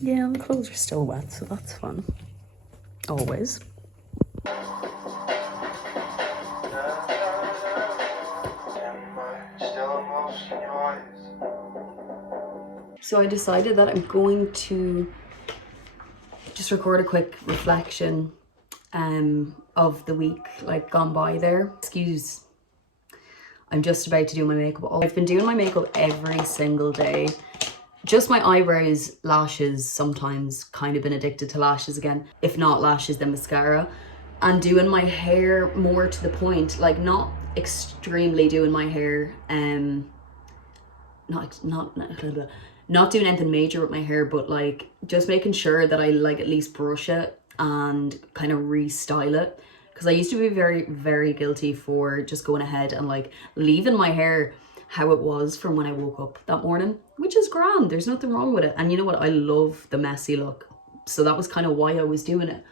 Yeah, the clothes are still wet, so that's fun. Always. So I decided that I'm going to just record a quick reflection of the week like gone by there. Excuse, I'm just about to do my makeup. I've been doing my makeup every single day. Just my eyebrows, lashes, sometimes kind of been addicted to lashes again. If not lashes, then mascara. And doing my hair more to the point, like not extremely doing my hair, not doing anything major with my hair, but like just making sure that I like at least brush it and kind of restyle it. Because I used to be very, very guilty for just going ahead and like leaving my hair how it was from when I woke up that morning, which is grand. There's nothing wrong with it. And you know what? I love the messy look. So that was kind of why I was doing it.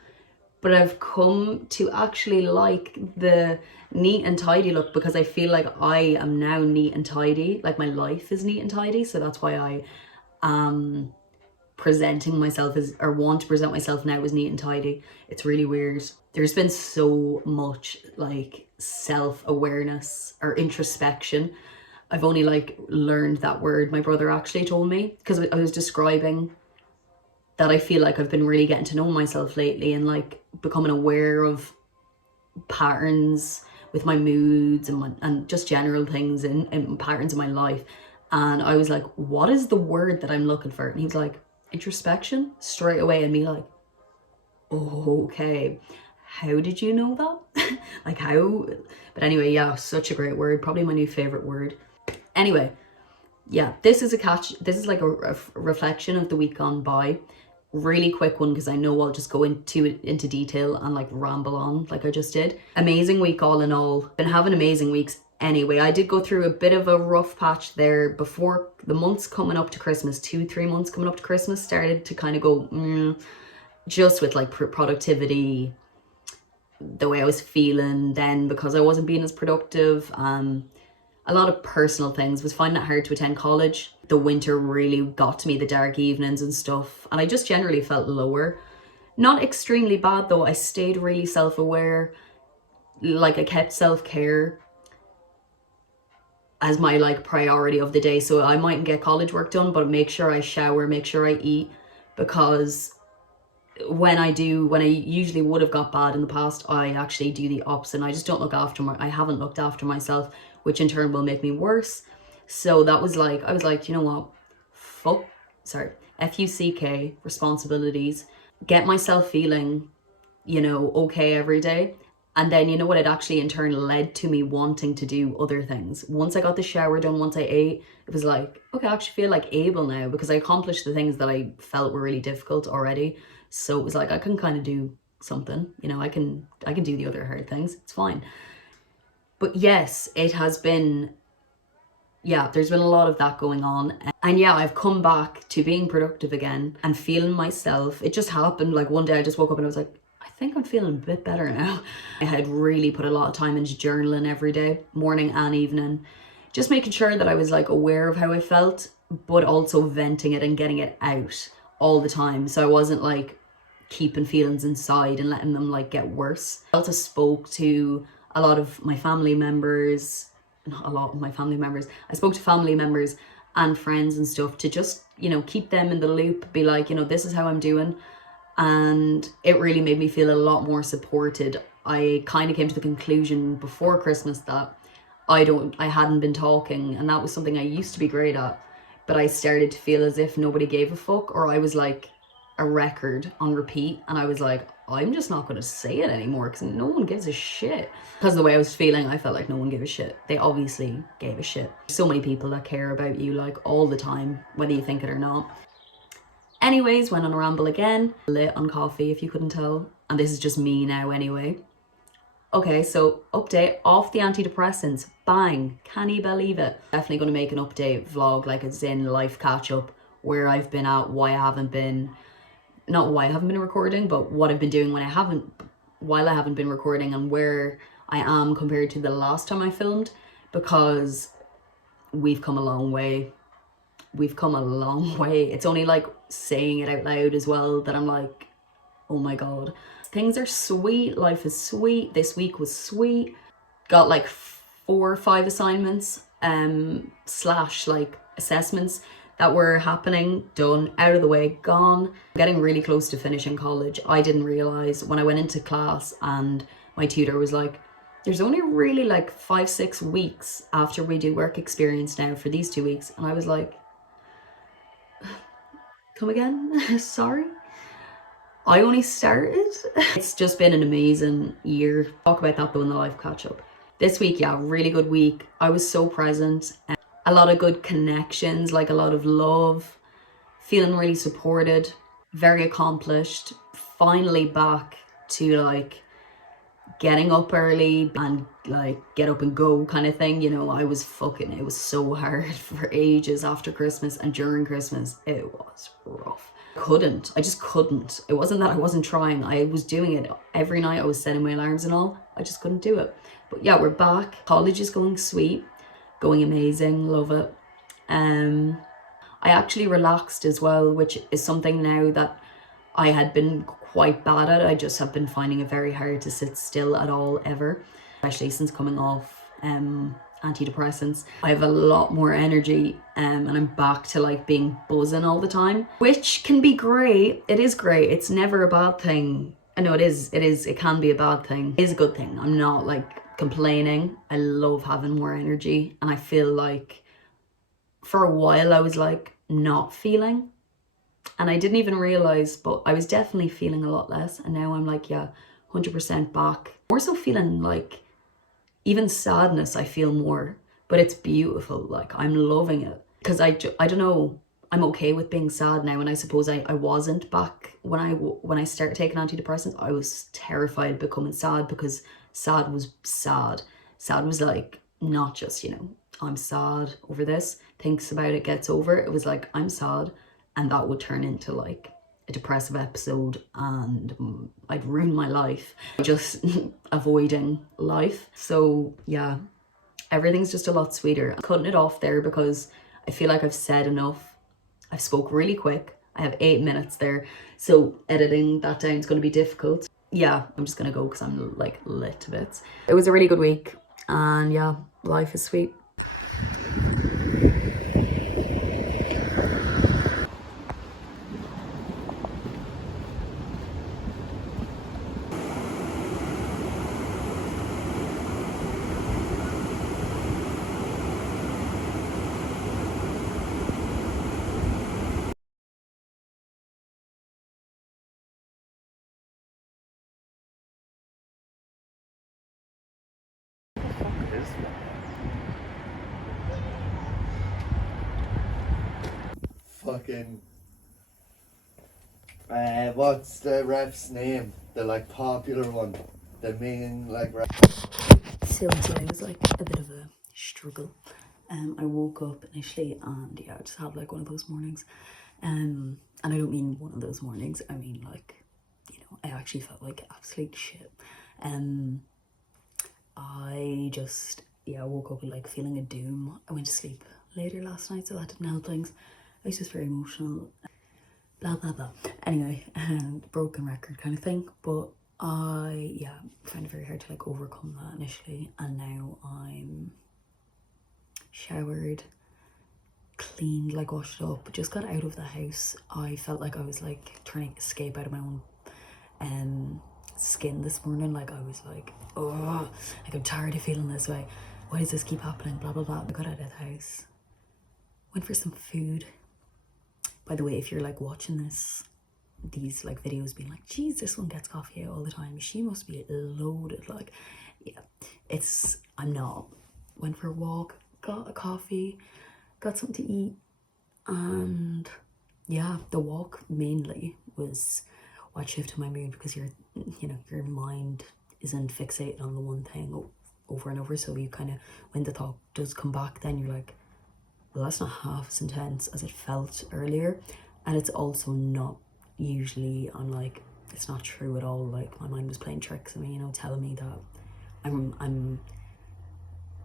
But I've come to actually like the neat and tidy look because I feel like I am now neat and tidy. Like my life is neat and tidy. So that's why I am presenting myself as, or want to present myself now as neat and tidy. It's really weird. There's been so much like self-awareness or introspection. I've only like learned that word. My brother actually told me because I was describing that I feel like I've been really getting to know myself lately and like becoming aware of patterns with my moods and just general things and patterns in my life. And I was like, what is the word that I'm looking for? And he was like, introspection, straight away. And me like, oh, okay, how did you know that? Like how? But anyway, yeah, such a great word, probably my new favorite word. Anyway, yeah, this is like a reflection of the week gone by. Really quick one because I know I'll just go into detail and like ramble on like I just did. Amazing week all in all. Been having amazing weeks anyway. I did go through a bit of a rough patch there before the months coming up to Christmas. 2-3 months coming up to Christmas started to kind of go just with like productivity, the way I was feeling then because I wasn't being as productive. A lot of personal things. Was finding it hard to attend college. The winter really got to me, the dark evenings and stuff. And I just generally felt lower. Not extremely bad though. I stayed really self-aware. Like I kept self-care as my like priority of the day. So I mightn't get college work done, but make sure I shower, make sure I eat. Because when I usually would have got bad in the past, I actually do the opposite. I just don't look after I haven't looked after myself, which in turn will make me worse. So that was like, I was like, you know what? F-U-C-K, responsibilities. Get myself feeling, you know, okay every day. And then, you know what, it actually in turn led to me wanting to do other things. Once I got the shower done, once I ate, it was like, okay, I actually feel like able now because I accomplished the things that I felt were really difficult already. So it was like, I can kind of do something, you know, I can do the other hard things. It's fine. But yes, it has been, yeah, there's been a lot of that going on. And yeah, I've come back to being productive again and feeling myself. It just happened. Like one day I just woke up and I was like, I think I'm feeling a bit better now. I had really put a lot of time into journaling every day, morning and evening. Just making sure that I was like aware of how I felt, but also venting it and getting it out all the time. So I wasn't like keeping feelings inside and letting them like get worse. I also spoke to a lot of my family members, not a lot of my family members. I spoke to family members and friends and stuff to just, you know, keep them in the loop, be like, you know, this is how I'm doing. And it really made me feel a lot more supported. I kind of came to the conclusion before Christmas that I hadn't been talking, and that was something I used to be great at, but I started to feel as if nobody gave a fuck, or I was like a record on repeat, and I was like, I'm just not going to say it anymore because no one gives a shit. Because of the way I was feeling, I felt like no one gave a shit. They obviously gave a shit. So many people that care about you like all the time, whether you think it or not. Anyways, went on a ramble again, lit on coffee if you couldn't tell, and this is just me now anyway. Okay, so update off the antidepressants, bang, can you believe it? Definitely going to make an update vlog, like it's in life catch up, where I've been at, why I haven't been, not why I haven't been recording, but what I've been doing while I haven't been recording, and where I am compared to the last time I filmed, because we've come a long way. we've come a long way. It's only like saying it out loud as well that I'm like, oh my God. Things are sweet, life is sweet. This week was sweet. Got like 4 or 5 assignments, slash like assessments that were happening, done, out of the way, gone. Getting really close to finishing college. I didn't realize when I went into class and my tutor was like, there's only really like 5-6 weeks after we do work experience now for these 2 weeks. And I was like, come again? Sorry? I only started. It's just been an amazing year. Talk about that though in the life catch up. This week, yeah, really good week. I was so present. A lot of good connections, like a lot of love, feeling really supported, very accomplished. Finally back to like getting up early and like get up and go kind of thing. You know, it was so hard for ages after Christmas, and during Christmas it was rough. I just couldn't. It wasn't that I wasn't trying. I was doing it every night. I was setting my alarms and all. I just couldn't do it. But yeah, we're back. College is going sweet, going amazing, love it. I actually relaxed as well, which is something now that I had been quite bad at. I just have been finding it very hard to sit still at all ever, especially since coming off antidepressants. I have a lot more energy, and I'm back to like being buzzing all the time, which can be great. It is great. It's never a bad thing. I know it is. It can be a bad thing. It is a good thing. I'm not like complaining. I love having more energy, and I feel like for a while I was like not feeling, and I didn't even realize, but I was definitely feeling a lot less. And now I'm like, yeah, 100% back. More so feeling like even sadness, I feel more, but it's beautiful. Like I'm loving it because I don't know, I'm okay with being sad now. And I suppose I wasn't back when I started taking antidepressants. I was terrified of becoming sad, because sad was sad. Sad was like not just, you know, I'm sad over this, thinks about it, gets over it. It was like, I'm sad, and that would turn into like a depressive episode, and I'd ruin my life just avoiding life. So yeah, everything's just a lot sweeter. I'm cutting it off there because I feel like I've said enough. I've spoke really quick. I have 8 minutes there, so editing that down is going to be difficult. Yeah, I'm just gonna go because I'm like lit to bits. It was a really good week, and yeah, life is sweet. Fucking what's the ref's name? The like popular one, the main like ref. So today was like a bit of a struggle. I woke up initially, and yeah, I just had like one of those mornings. And I don't mean one of those mornings, I mean like, you know, I actually felt like absolute shit. I just, yeah, woke up like feeling a doom. I went to sleep later last night, so that didn't help things. I was just very emotional. Blah blah blah. Anyway, broken record kind of thing. But I, yeah, found it very hard to like overcome that initially, and now I'm showered, cleaned, like washed up, just got out of the house. I felt like I was like trying to escape out of my own skin this morning. Like I was like, oh, like I'm tired of feeling this way. Why does this keep happening? Blah blah blah. I got out of the house, went for some food. By the way, if you're like watching these like videos being like, geez, this one gets coffee out all the time, she must be loaded. Like, yeah, I'm not. Went for a walk, got a coffee, got something to eat, and yeah, the walk mainly was what shifted my mood, because your mind isn't fixated on the one thing over and over. So you kind of, when the thought does come back, then you're like, well, that's not half as intense as it felt earlier. And it's also not usually, I'm like, it's not true at all. Like my mind was playing tricks on me, you know, telling me that I'm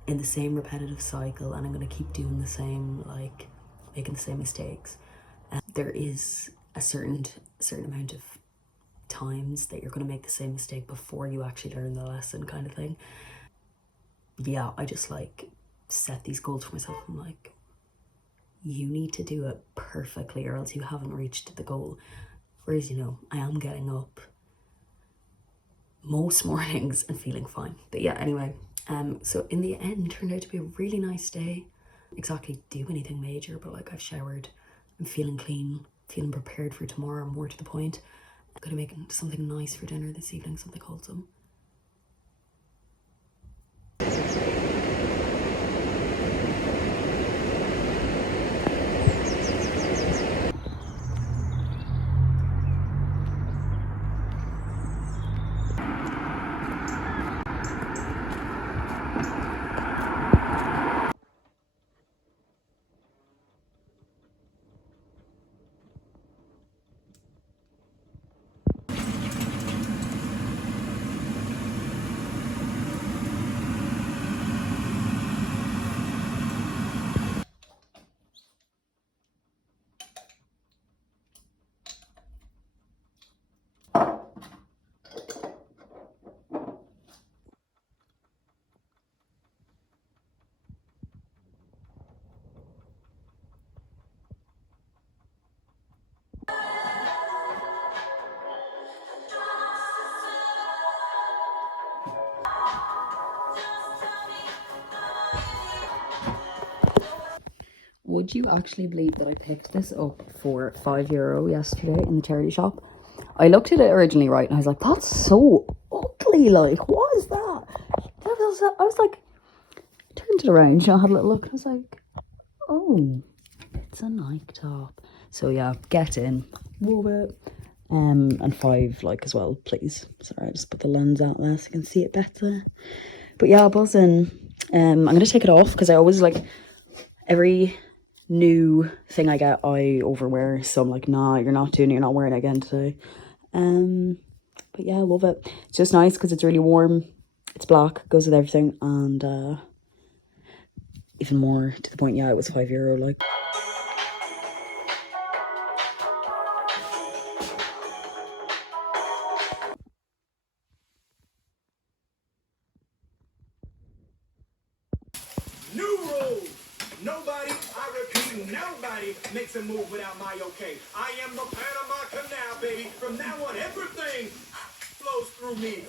in the same repetitive cycle, and I'm gonna keep doing the same like making the same mistakes. There is a certain amount of times that you're going to make the same mistake before you actually learn the lesson, kind of thing. Yeah, I just like set these goals for myself. I'm like, you need to do it perfectly or else you haven't reached the goal. Whereas, you know, I am getting up most mornings and feeling fine. But yeah, anyway, so in the end, turned out to be a really nice day. Exactly do anything major, but like I've showered, I'm feeling clean, feeling prepared for tomorrow, more to the point. I'm gonna make something nice for dinner this evening, something wholesome. Would you actually believe that I picked this up for €5 yesterday in the charity shop? I looked at it originally, right, and I was like, that's so ugly, like, what is that? I was like, turned it around, you know, had a little look, and I was like, oh, it's a Nike top. So yeah, get in, love it. And 5 like as well, please. Sorry, I just put the lens out there so you can see it better. But yeah, buzzing. I'm gonna take it off because I always like every new thing I get I overwear, so I'm like, nah, you're not doing it, you're not wearing it again today. But yeah, I love it. It's just nice because it's really warm, it's black, goes with everything, and even more to the point, yeah, it was €5 like. New rule. Nobody, I repeat, nobody makes a move without my okay. I am the Panama Canal, baby. From now on, everything flows through me.